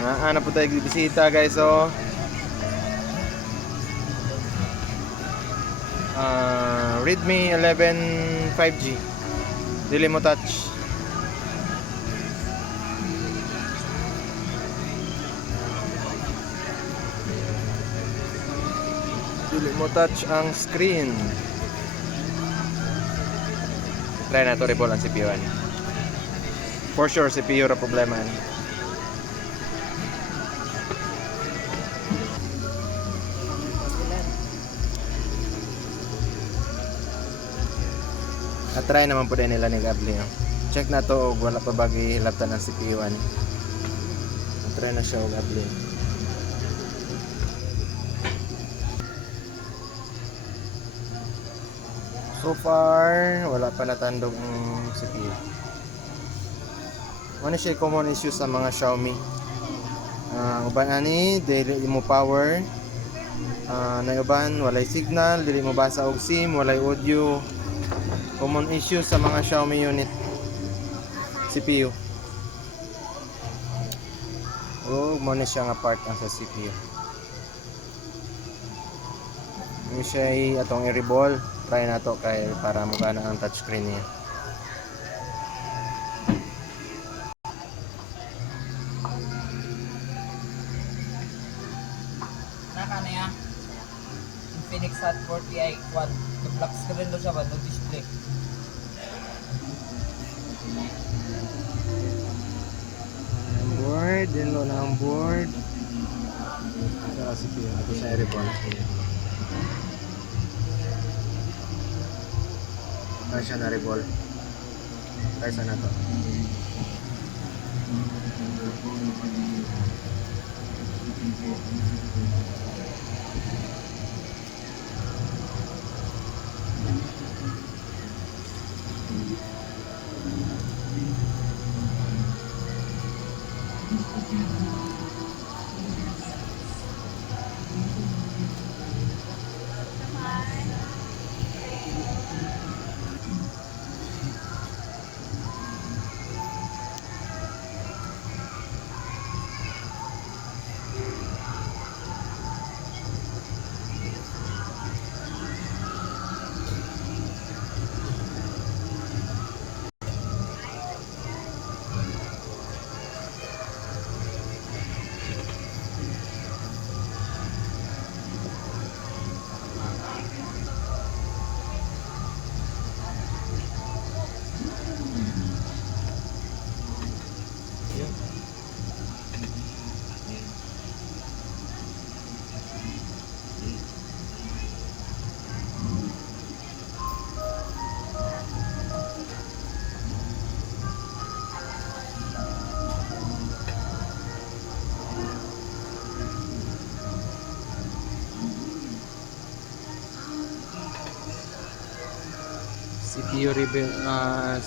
Ano po tayo bisita guys, so Redmi 11 5G. Dili mo touch. Dili mo touch ang screen. Try na to recall ang CPU ani. For sure CPU ra problema ani. Try naman po din nila ni Gabli. Check na to og wala pa bagi hilabtan ng CPU ani. Try na siya og Gabli. So far, wala pa natandog ang CPU. Ano siya common issue sa mga Xiaomi. Ang uban ani, dili mo power. Na uban, walay signal, dili mo basa og SIM, walay audio. Common issue sa mga Xiaomi unit CPU. Mo na siya nga part ang sa CPU. Yung siya atong i-reball. Try na to kay para magana ang touchscreen niya. Naka na yan. Infinix Hot 40i 1. Black screen do siya ba? No display. Board, din lo na ang board. Sa CPU, ito sa i-reball. Ay siya na reball. Try sana to.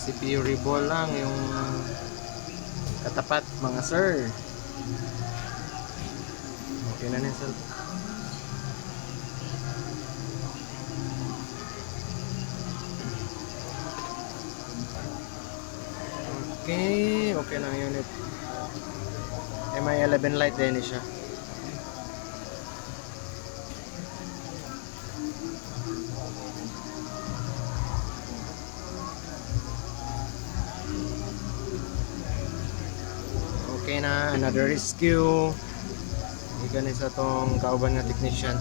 CPU reball lang yung katapat mga sir. Okay na niya sir. Okay na ang unit. MI11 Lite din siya. Okay na, another rescue. Ikan isa tong kauban nga technician.